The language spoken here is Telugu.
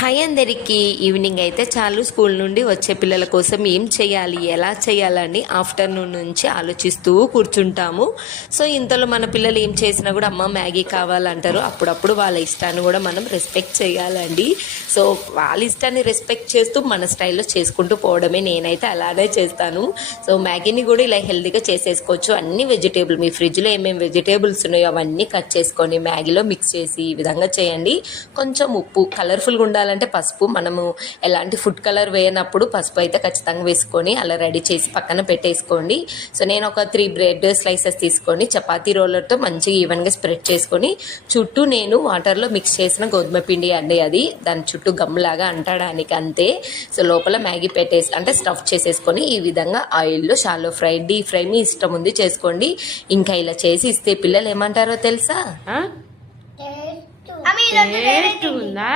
హాయ్ అందరికీ. ఈవినింగ్ అయితే చాలు, స్కూల్ నుండి వచ్చే పిల్లల కోసం ఏం చేయాలి, ఎలా చేయాలని ఆఫ్టర్నూన్ నుంచి ఆలోచిస్తూ కూర్చుంటాము. సో ఇంతలో మన పిల్లలు ఏం చేసినా కూడా అమ్మ మ్యాగీ కావాలంటారు. అప్పుడప్పుడు వాళ్ళ ఇష్టాన్ని కూడా మనం రెస్పెక్ట్ చేయాలండి. సో వాళ్ళ ఇష్టాన్ని రెస్పెక్ట్ చేస్తూ మన స్టైల్లో చేసుకుంటూ పోవడమే. నేనైతే అలానే చేస్తాను. సో మ్యాగీని కూడా ఇలా హెల్తీగా చేసేసుకోవచ్చు. అన్ని వెజిటేబుల్, మీ ఫ్రిడ్జ్లో ఏమేమి వెజిటేబుల్స్ ఉన్నాయో అవన్నీ కట్ చేసుకొని మ్యాగీలో మిక్స్ చేసి ఈ విధంగా చేయండి. కొంచెం ఉప్పు, కలర్ఫుల్గా ఉండాలంటే పసుపు, మనము ఎలాంటి ఫుడ్ కలర్ వేయనప్పుడు పసుపు అయితే ఖచ్చితంగా వేసుకొని అలా రెడీ చేసి పక్కన పెట్టేసుకోండి. సో నేను ఒక 3 బ్రెడ్ స్లైసెస్ తీసుకొని చపాతీ రోలర్తో మంచిగా ఈవెన్గా స్ప్రెడ్ చేసుకొని చుట్టూ నేను వాటర్లో మిక్స్ చేసిన గోధుమ పిండి అండి, అది దాని చుట్టూ గమ్ములాగా అంటడానికి అంతే. సో లోపల మ్యాగీ పెట్టేసి అంటే స్టఫ్ చేసేసుకొని ఈ విధంగా ఆయిల్లో షాలో ఫ్రై, డీప్ ఫ్రై మీ ఇష్టం ఉంది చేసుకోండి. ఇంకా ఇలా చేసి ఇస్తే పిల్లలు ఏమంటారో తెలుసా? ఉందా